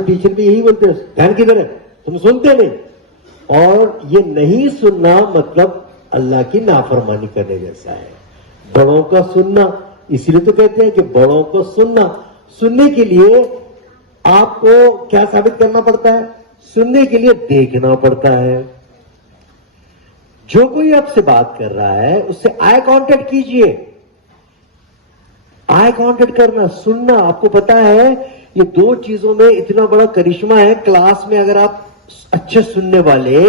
Teacher भी यही बोलते हैं, ध्यान किधर है, तुम सुनते नहीं। और ये नहीं सुनना मतलब अल्लाह की नाफरमानी करने जैसा है। बड़ों का सुनना, इसीलिए तो कहते हैं कि बड़ों को सुनना। सुनने के लिए आपको क्या साबित करना पड़ता है? सुनने के लिए देखना पड़ता है। जो कोई आपसे बात कर रहा है उससे आई कांटेक्ट कीजिए। आई कांटेक्ट करना, सुनना। आपको पता है ये दो चीजों में इतना बड़ा करिश्मा है। क्लास में अगर आप अच्छे सुनने वाले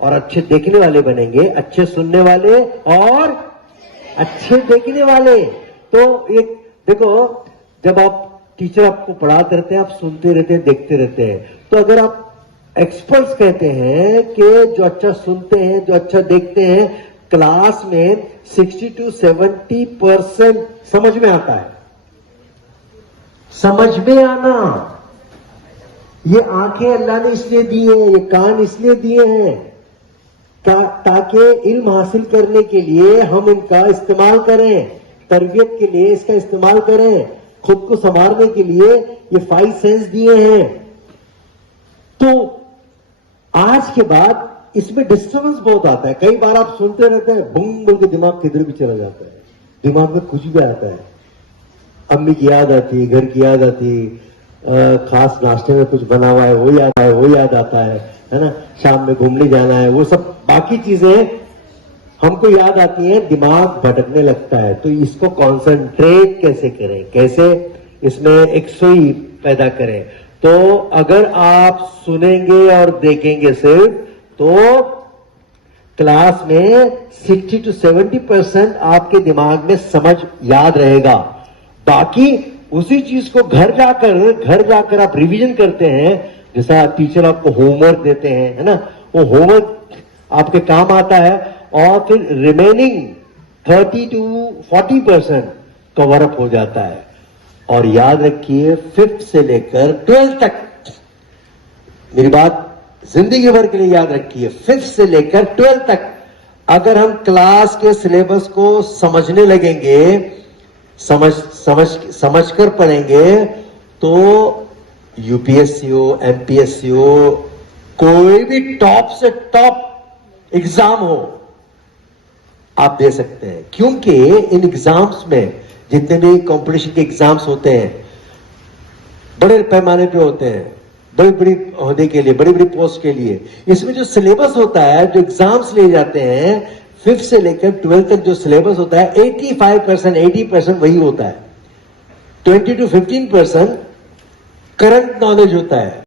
और अच्छे देखने वाले बनेंगे, अच्छे सुनने वाले और अच्छे देखने वाले, तो एक देखो, जब आप टीचर आपको पढ़ाते रहते हैं, आप सुनते रहते हैं, देखते रहते हैं, तो अगर आप एक्सपर्ट्स कहते हैं कि जो अच्छा सुनते हैं, जो अच्छा देखते हैं, क्लास में 60 to 70% समझ में आता है। समझ में आना, ये आंखें अल्लाह ने इसलिए दी है, ये कान इसलिए दिए हैं ताकि इल्म हासिल करने के लिए हम इनका इस्तेमाल करें, तरबियत के लिए इसका इस्तेमाल करें, खुद को संभालने के लिए ये 5 सेंस दिए हैं। तो आज के बाद इसमें डिस्टर्बेंस बहुत आता है। कई बार आप सुनते रहते हैं, बूम बोल के दिमाग किधर भी चला जाता है, दिमाग में कुछ भी आता है। अम्मी की याद आती, घर की याद आती, खास नाश्ते में कुछ बना हुआ है वो याद आता है ना, शाम में घूमने जाना है, वो सब बाकी चीजें हमको याद आती हैं, दिमाग भटकने लगता है। तो इसको कॉन्सेंट्रेट कैसे करें, कैसे इसमें एक सुई पैदा करें? तो अगर आप सुनेंगे और देखेंगे सिर्फ, तो क्लास में 60 to 70% आपके दिमाग में समझ याद रहेगा। बाकी उसी चीज को घर जाकर आप रिवीजन करते हैं। जैसा टीचर आपको होमवर्क देते हैं, है ना, वो होमवर्क आपके काम आता है, और फिर रिमेनिंग 30 to 40% कवर अप हो जाता है। और याद रखिए, 5th से लेकर 12th तक, मेरी बात जिंदगी भर के लिए याद रखिए, 5th से लेकर 12th तक अगर हम क्लास के सिलेबस को समझने लगेंगे, समझ कर पढ़ेंगे, तो यूपीएससी हो, एमपीएससी हो, कोई भी टॉप से टॉप एग्जाम हो, आप दे सकते हैं। क्योंकि इन एग्जाम्स में जितने भी कंपटीशन के एग्जाम्स होते हैं, बड़े पैमाने पे होते हैं, बड़ी बड़ी ओहदे के लिए, बड़ी बड़ी पोस्ट के लिए, इसमें जो सिलेबस होता है, जो एग्जाम्स लिए जाते हैं, 5th से लेकर 12th तक जो सिलेबस होता है, 85% 80% वही होता है। 20 to 15% करंट नॉलेज होता है।